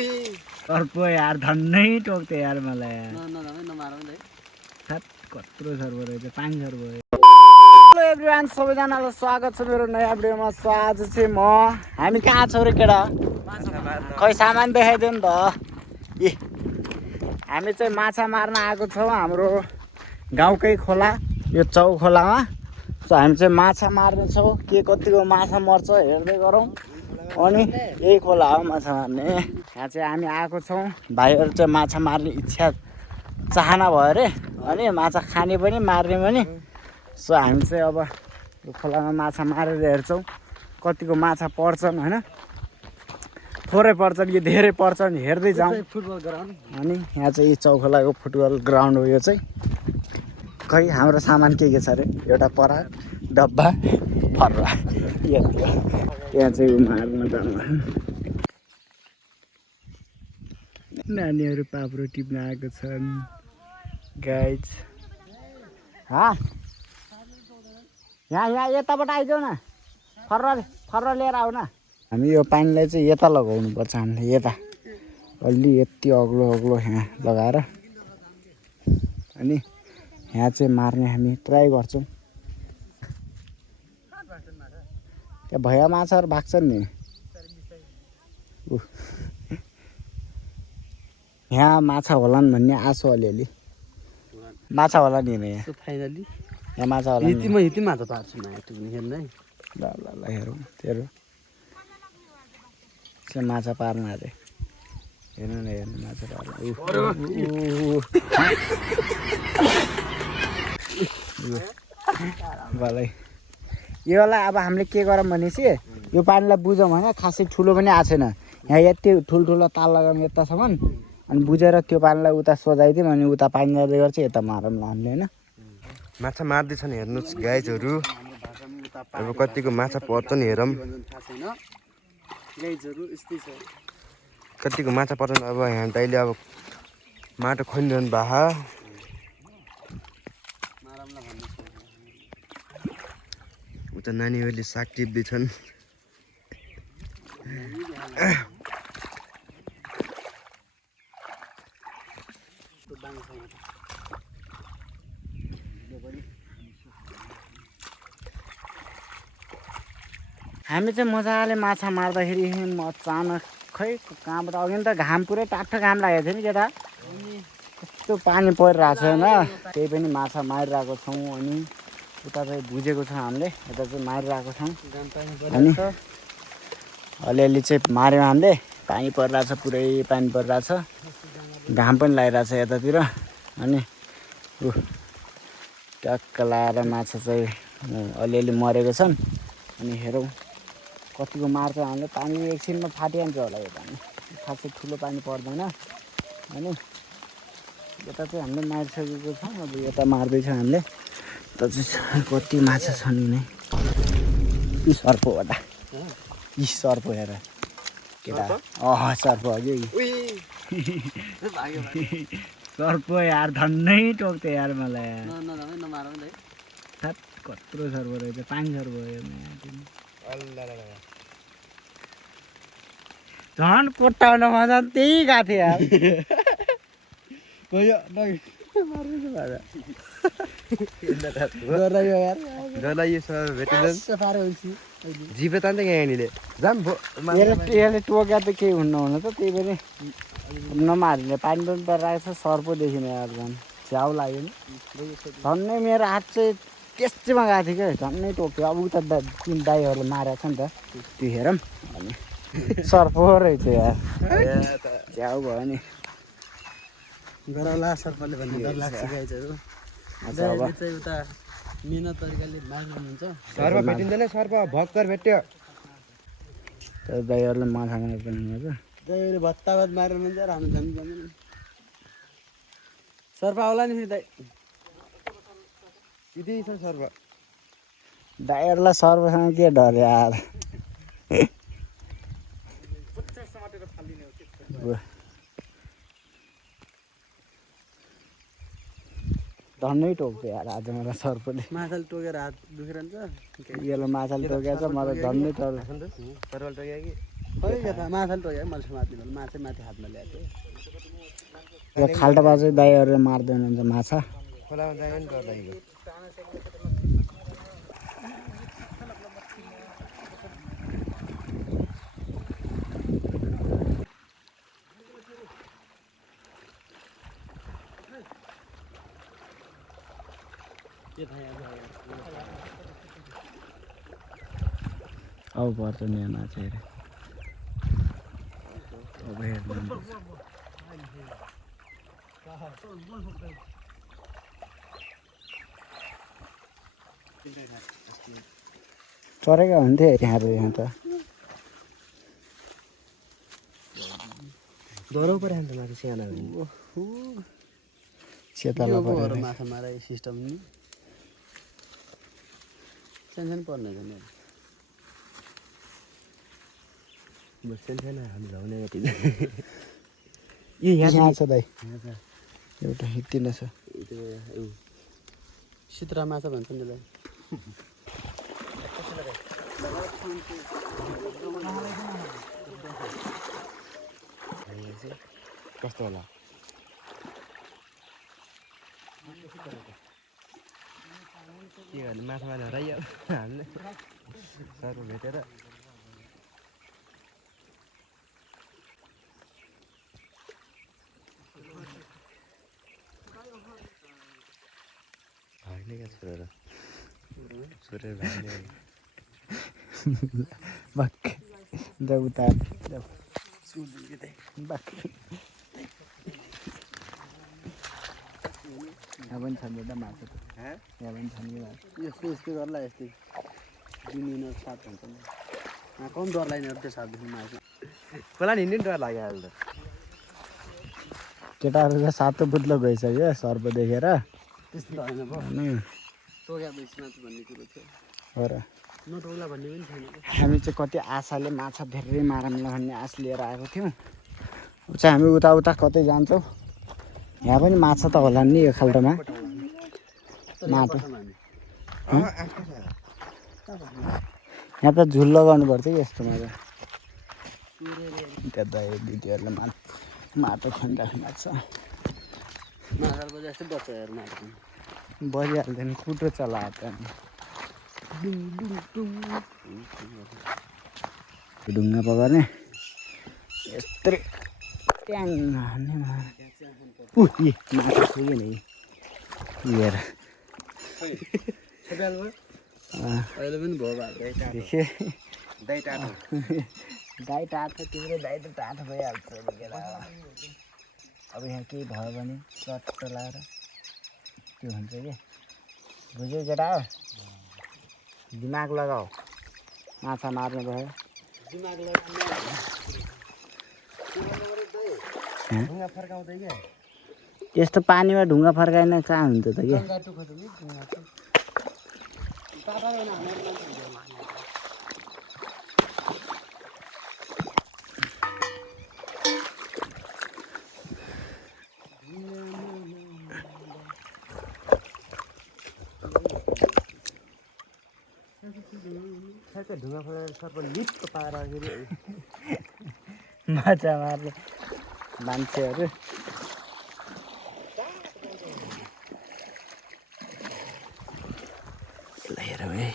सर्प यार धन्नै टोक्थ्यो यार मलाई कत्रो सर्प रहेछ पानी सर्प। हेलो एभ्रिवान, सबैजनालाई स्वागत छ मेरो नयाँ भिडियोमा। आज चाहिँ हामी कहाँ छौँ रे केटा? खै सामान देखाइदियो नि त। हामी चाहिँ माछा मार्न आएको छौँ हाम्रो गाउँकै खोला, यो चौ खोलामा। सो हामी चाहिँ माछा मार्नेछौँ, के कतिको माछा मर्छ हेर्दै गरौँ। अनि यही खोला हो माछा मार्ने। यहाँ चाहिँ हामी आएको छौँ, भाइहरू चाहिँ माछा मार्ने इच्छा चाहना भयो अरे, अनि माछा खाने पनि मार्ने पनि। सो हामी चाहिँ अब यो खोलामा माछा मारेर हेर्छौँ कतिको माछा पर्छन् होइन, थोरै पर्छन् कि धेरै पर्छन् हेर्दै जाउँ। फुटबल ग्राउन्ड अनि यहाँ चाहिँ चौखोलाको फुटबल ग्राउन्ड हो यो चाहिँ। खै हाम्रो सामान के छ अरे? एउटा परात, डब्बा, फर्रा, यति हो। यहाँ चाहिँ मार्न जानु नानीहरू पाप्रो टिप्न आएको छन् गाइज। यहाँ यताबाट आइदेऊ न, फर्रा लिएर आऊ न। हामी यो पानीलाई चाहिँ यता लगाउनु पर्छ, हामीले यता अलि यति अग्लो यहाँ लगाएर अनि यहाँ चाहिँ मार्ने हामी ट्राई गर्छौँ। त्यहाँ भैया माछाहरू भाग्छन् नि। यहाँ माछा होलान् भन्ने आशा अलिअलि। माछा होला नि यहाँ फाइनली, यहाँ माछा होला। यति माछा पार्छु हेर्नु है। ल हेरौँ तेरो चाहिँ माछा पार्न अरे। हेर्नु न हेर्नु माछा पार्नु। भलै योलाई अब हामीले के गरौँ भनेपछि यो पानीलाई बुझौँ होइन। खासै ठुलो पनि आएको छैन यहाँ, यति ठुल्ठुलो ताल लगाउँ यतासम्म, अनि बुझेर त्यो पानीलाई उता सोझाइदिउँ अनि उता पानी जाँदै गर्छ यता मारौँ ल हामीले होइन। माछा मार्दैछन् हेर्नुहोस् गाइजहरू। अब कतिको माछा पर्छन् हेरौँ, कतिको माछा पर्छन्। अब यहाँ दाइले अब माटो खनिरहनु भएको। उता नानीहरूले साग टिप्दैछन्। हामी चाहिँ मजाले माछा मार्दाखेरि म अचानक खै कहाँबाट अघि त घाम पुरै टाठो घाम लागेको थियो नि केटा, कस्तो पानी परिरहेको छ होइन। त्यही पनि माछा मारिरहेको छौँ अनि उता चाहिँ बुझेको छ हामीले, यता चाहिँ मारिरहेको छौँ। अनि अलिअलि चाहिँ माऱ्यौँ हामीले, पानी परिरहेछ, पुरै पानी परिरहेछ, घाम पनि लागिरहेछ यतातिर। अनि ट्याक्क लाएर माछा चाहिँ अलिअलि मरेको छन्। अनि हेरौँ कतिको मार्छ हामीले। पानी एकछिनमा फाटिहाल्छ होला यो पानी, खासै ठुलो पानी पर्दैन। अनि यता चाहिँ हामीले मारिसकेको छौँ, अब यता मार्दैछौँ हामीले। त चाहिँ कति माछा छन् नि यी सर्पबाट। यी सर्प हेर केटा, सर्प हो कि सर्प यार धन्नै टोक्थ्यो यार मलाई यार। कत्रो सर्प रहेछ, पानी सर्प हो यो। झन् कोट्टाउन मजा त्यही गएको थियो यार। यसले टोक्या त केही हुन्न हुन त, त्यही पनि नमारिने पानी पनि परिरहेको छ। सर्पो देखिने यार, झन् छ्याउ लाग्यो नि। झन्नै मेरो हात चाहिँ त्यसैमा गएको थियो क्या, झन्नै टोक्यो। अब उता तिन दाइहरूले मारेको छ नि त, त्यो हेरौँ। अनि सर्पो रहेछ यार, छ्याउ भयो नि। गरौला सर्पले भन्ने डर लाग्छ गाइजहरू। चाहिँ उता मिहिनेत तरिकाले मार्नुहुन्छ। सर्प भेटिँदैन, सर्प भक्कर भेट्यो। तर दाइहरूले माछा मार्नु पनि हुन्छ। दाइहरू भत्ताभत मारेर हुन्छ, हाम्रो जानु जाँदैन। सर्प आउला नि फेरि दाइ, यति छ सर्प। दाइहरूलाई सर्पसँग के डर यार। धन्नै टोक्थ्यो यार आज मलाई सर्पले। माछाले टोकेर हात दुखिरहन्छ। यसले माछाले टोकेको छ, मलाई धन्नै सर्पले टोक्यो कि खोइ यता माछाले टोक्यो मैले समात्ने बेला माछा माथि हातमा ल्याएको यो खाल्टा बाजे दाइहरूले मार्दै हुनुहुन्छ माछा। खोलामा जायो नि डर लागेको। अब पर्छ नि यहाँ माछा हेरे अब हेर्नु चरेका हुन्थे यहाँ त डराउ पऱ्यो नि त माथि सानो सेतला परेर माछा मारे सिस्टम नि सानो पर्ने छ नि बस्दैन छैन हामी लाउने यहाँ छ दाइ एउटा हिँड्दिन छ सित्रा माछा भन्छ नि दाइ कस्तो होला के गर्ने माछा मार्न हराइयो हामीले सरको भेटेर भाग्ने क्या छोरेर भाग्ने बक्क जाऊ उतार बक्क यहाँ पनि छन् त माछा त यहाँ पनि छन् कि यस्तो यस्तो गर्ला यस्तै 2 मिनट 7 हुन्छ नि कम डर लाग्ने त्यो 7 देखि माछा खोला हिँड्नु नि डर लाग्यो अहिले त केटाहरू त सातो बुत्लो गइसक्यो सर्प देखेर त्यस्तो त होइन पो टोक्या बेसी माछा भन्ने कुरो थियो हो र नटोक्ला भन्ने पनि छैन हामी चाहिँ कति आशाले माछा धेरै मारौँला भन्ने आश लिएर आएको थियौँ अब चाहिँ हामी उता उता कतै जान्छौँ यहाँ पनि माछा त होला नि यो खाल्टोमा माटो यहाँ त झुल्लो गर्नुपर्छ कि यस्तोमा त त्यहाँ दाइ दिदीहरूले माटो खनिराख्नु छ माछाको जस्तै बच्छ हेर माछा बजिहाल्दैन कुटो चलाएर त ढुङ्गा पकाउने यस्तै ट्याङ हान्ने माछा पुग्यो नि हेर अहिले पनि भयो देखेँ दाइ टाढो दाइ टाढो तिम्रो दाइ त टाढो भइहाल्छ अब यहाँ केही भयो भने चट्ट लाएर त्यो हुन्छ कि बुझ्यो केटा हो दिमाग लगाऊ माछा मार्नु भयो ढुङ्गा फर्काउँदै क्या यस्तो पानीमा ढुङ्गा फर्काएन कहाँ हुन्छ त कि ठ्याक्कै ढुङ्गा फर्काएर सर्प लिप्प पार्दाखेरि माछा मार्ने मान्छेहरू हेरौँ है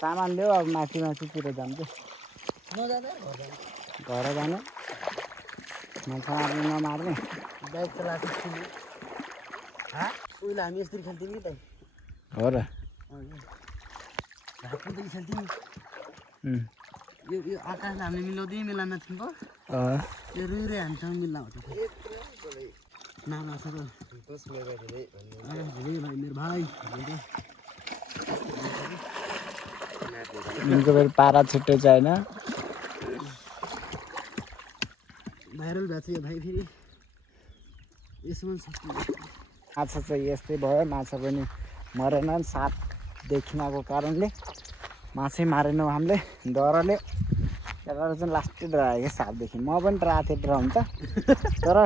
सामान ल्याऊ अब माथि माथितिर जान्छ घर जाने माछा मार्ने नमार्ने बाइक चलाएको थिएँ उहिले हामी यसरी खेल्थ्यौँ नि त हो र झापुँदै खेल्थ्यौँ यो आकाशलाई हामीले मिलाउँदै मिलाउन थियौँ यो रुइरै हामीसँग मिल्न आउँथ्यो नाना सर आकाश धेरै भाइ मेरो भाइ उनको फेरि पारा छुट्टै छ होइन भाइरल भएको छ यो भाइ फेरि यसमा माछा चाहिँ यस्तै भयो माछा पनि मरेनन् साप देखिनको कारणले माछै मारेनौँ हामीले डरले त्यहाँबाट चाहिँ लास्टै डरायो क्या सापदेखि म पनि डराएको थिएँ डराउनु त तर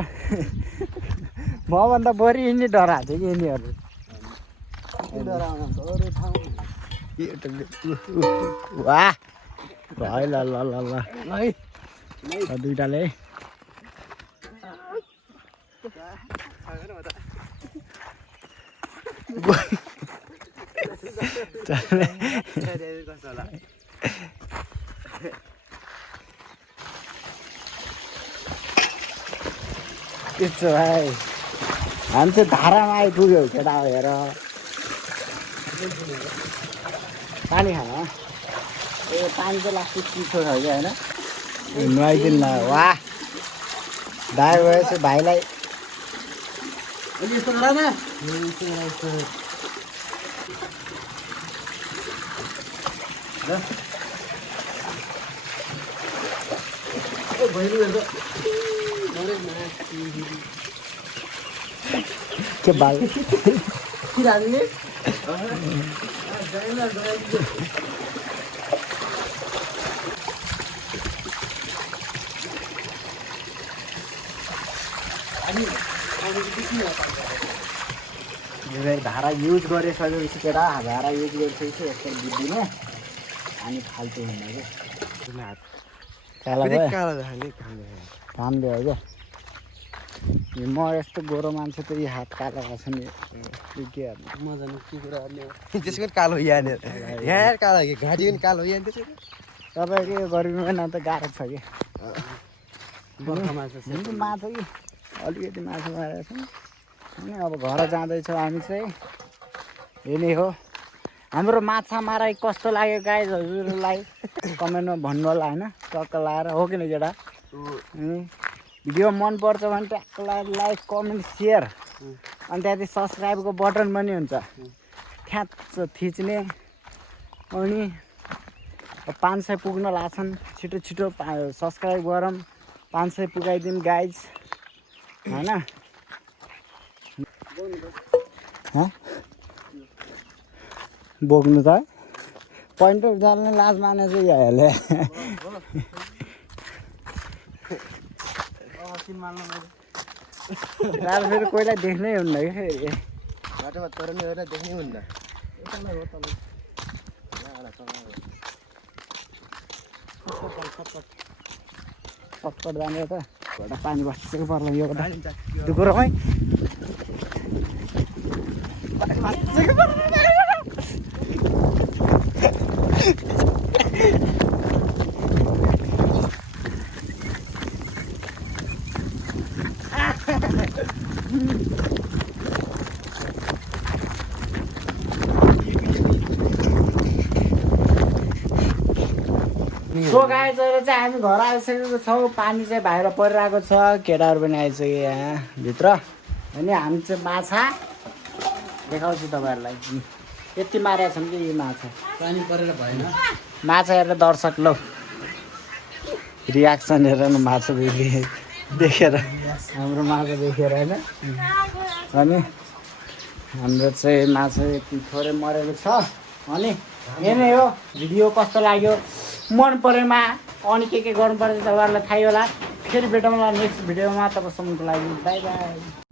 मभन्दा बढी यिनी डराएको थियो कि यिनीहरू डराउनु अरू ठाउँ वाह है ल ल ल ल दुईटाले है त्यसो भाइ हामी चाहिँ धारामा आइपुग्यो केटा हेर पानी खान ए पानी चाहिँ लास्टै चिसो छ कि होइन नुहाइदिनु न वाह दाइ गएपछि भाइलाई यस्तो गर न के बाल धारा युज गरिसकेपछि केटा धारा युज गरिसकेपछि यस्तो बुझ्दिनँ अनि फाल्तु हुँदा क्या काम दियो क्या म यस्तो गोरो मान्छे त यी हात कालो भएको छ नि के मजा न के कुरा गर्ने त्यसको कालो यहाँनिर यहाँ कालो घाँटी पनि कालो यहाँ त्यसको तपाईँको यो गरिनु भएन त गाह्रो छ कि बर्खा माछा माछा कि अलिकति माछा मारेको छ अनि अब घर जाँदैछौँ हामी चाहिँ यही नै हो हाम्रो माछा माराइ कस्तो लाग्यो गाइज हजुरलाई कमेन्टमा भन्नु होला होइन टक्क लगाएर हो कि न केटा भिडियो मनपर्छ भने ट्याक्क लाइक कमेन्ट सेयर अनि त्यहाँदेखि सब्सक्राइबको बटन पनि हुन्छ ठ्याच्च थिच्ने अनि 500 पुग्न लाग्छन् छिटो छिटो सब्सक्राइब गरौँ 500 पुगाइदिउँ गाइज होइन बोक्नु त पोइन्टर जाल्ने लाज माने चाहिँ यहाँहरूले फेरि कोहीलाई देख्नै हुन्न कि फेरि बाटोमा तोर्ने भएर देख्नै हुन्न सटकट जाने त घोडा पानी बसेको पर्ला यो दुकुरोमै सो गाइस अहिले चाहिँ हामी घर आइसकेको छौँ पानी चाहिँ बाहिर परिरहेको छ केटाहरू पनि आइसक्यो यहाँ भित्र अनि हामी चाहिँ माछा देखाउँछु तपाईँहरूलाई यति मारेका छन् कि यी माछा पानी परेर भएन माछा हेरेर दर्शक लौ रियाक्सन हेर न माछा देखेर हाम्रो माछा देखेर होइन अनि हाम्रो चाहिँ माछा यति थोरै मरेको छ अनि यही नै हो भिडियो कस्तो लाग्यो मन परेमा अनि के गर्नुपर्छ तपाईँहरूलाई थाहै होला फेरि भेटौँला नेक्स्ट भिडियोमा तबसम्मको लागि बाई बाई